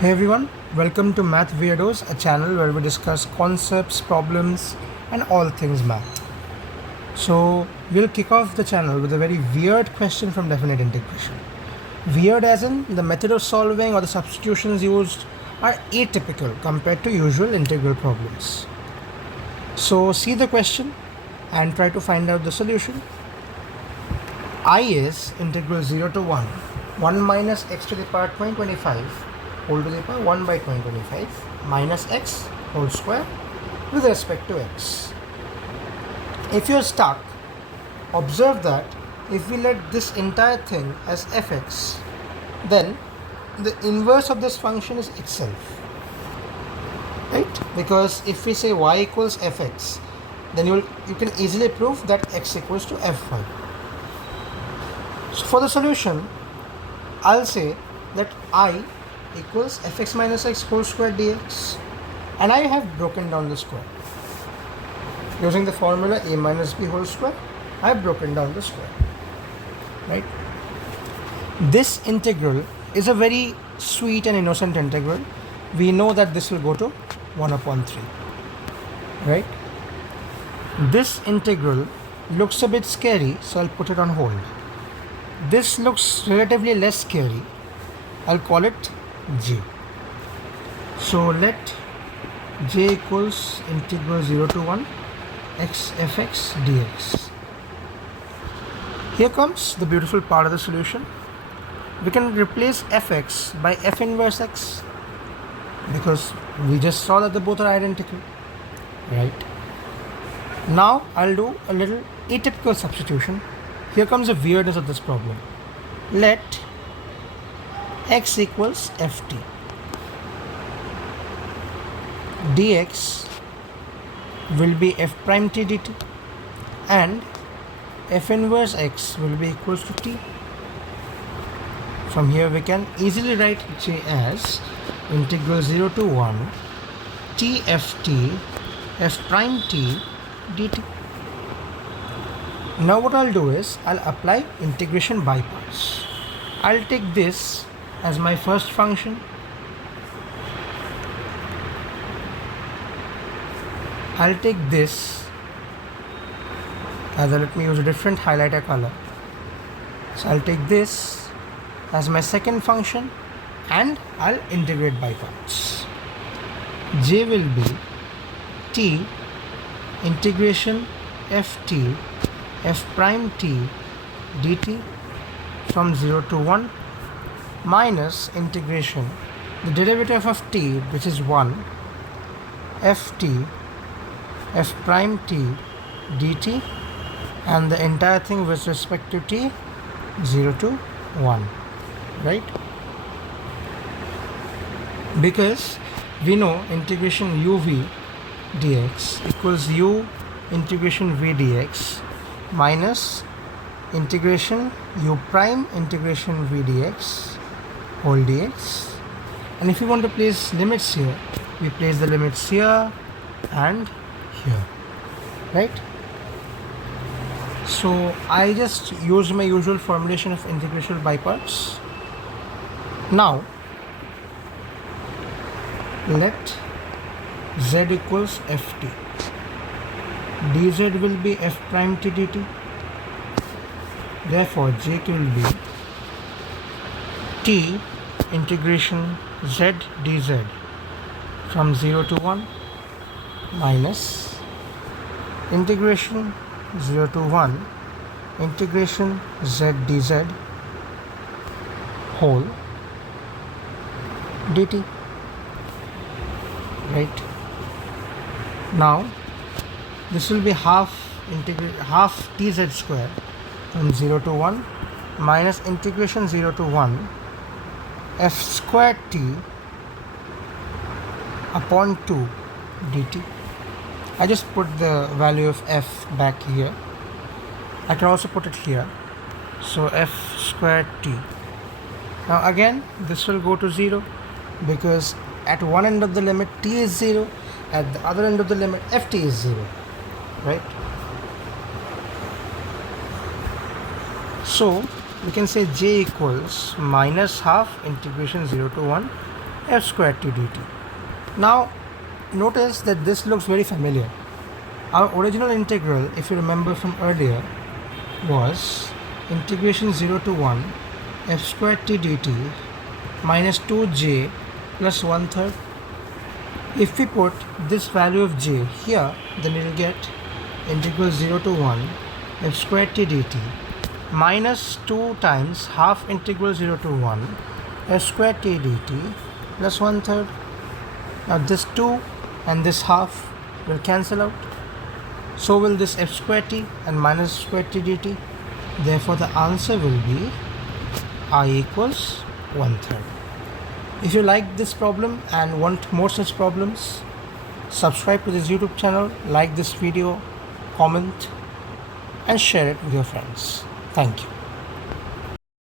Hey everyone, welcome to Math Weirdos, a channel where we discuss concepts, problems, and all things math. So, we'll kick off the channel with a very weird question from definite integration. Weird as in the method of solving or the substitutions used are atypical compared to usual integral problems. So, see the question and try to find out the solution. I is integral 0 to 1 minus x to the power 2025 whole to the power 1 by 2025 minus x whole square with respect to x. If you're stuck, observe that if we let this entire thing as fx, then the inverse of this function is itself, right? Because if we say y equals fx, then you can easily prove that x equals to fy. So for the solution, I'll say that I equals fx minus x whole square dx, and I have broken down the square. Using the formula a minus b whole square, I have broken down the square, right? This integral is a very sweet and innocent integral. We know that this will go to 1 upon 3, right? This integral looks a bit scary, so I'll put it on hold. This looks relatively less scary. I'll call it J. So let J equals integral 0 to 1 x fx dx. Here comes the beautiful part of the solution. We can replace fx by f inverse x because we just saw that the both are identical, right? Now I'll do a little atypical substitution. Here comes the weirdness of this problem. Let x equals ft. Dx will be f prime t dt and f inverse x will be equals to t. From here we can easily write j as integral 0 to 1 t ft f prime t dt. Now what I'll do is I'll apply integration by parts. I'll take this as my first function. I'll take this as let me use a different highlighter color. So I'll take this as my second function and I'll integrate by parts. J will be t integration ft f prime t dt from 0 to 1 minus integration the derivative of t, which is 1, ft f prime t dt, and the entire thing with respect to t 0 to 1, right? Because we know integration uv dx equals u integration v dx minus integration u prime integration v dx whole dx. And if we want to place limits here, we place the limits here and here, right? So I just use my usual formulation of integration by parts. Now let z equals ft. Dz will be f prime t dt. Therefore j will be t integration z dz from 0 to 1 minus integration 0 to 1 integration z dz whole dt, right? Now this will be half tz square from 0 to 1 minus integration 0 to 1 f square t upon 2 dt. I just put the value of f back here. I can also put it here. So f square t. Now again this will go to 0 because at one end of the limit t is 0, at the other end of the limit ft is 0, right? So we can say j equals minus half integration 0 to 1 f squared t dt. Now notice that this looks very familiar. Our original integral, if you remember from earlier, was integration 0 to 1 f squared t dt minus 2j plus 1/3. If we put this value of j here, then we will get integral 0 to 1 f squared t dt minus 2 times half integral 0 to 1 f squared t dt plus 1/3. Now this 2 and this half will cancel out. So will this f squared t and minus squared t dt. Therefore the answer will be I equals 1/3. If you like this problem and want more such problems, subscribe to this YouTube channel, like this video, comment and share it with your friends. Thank you.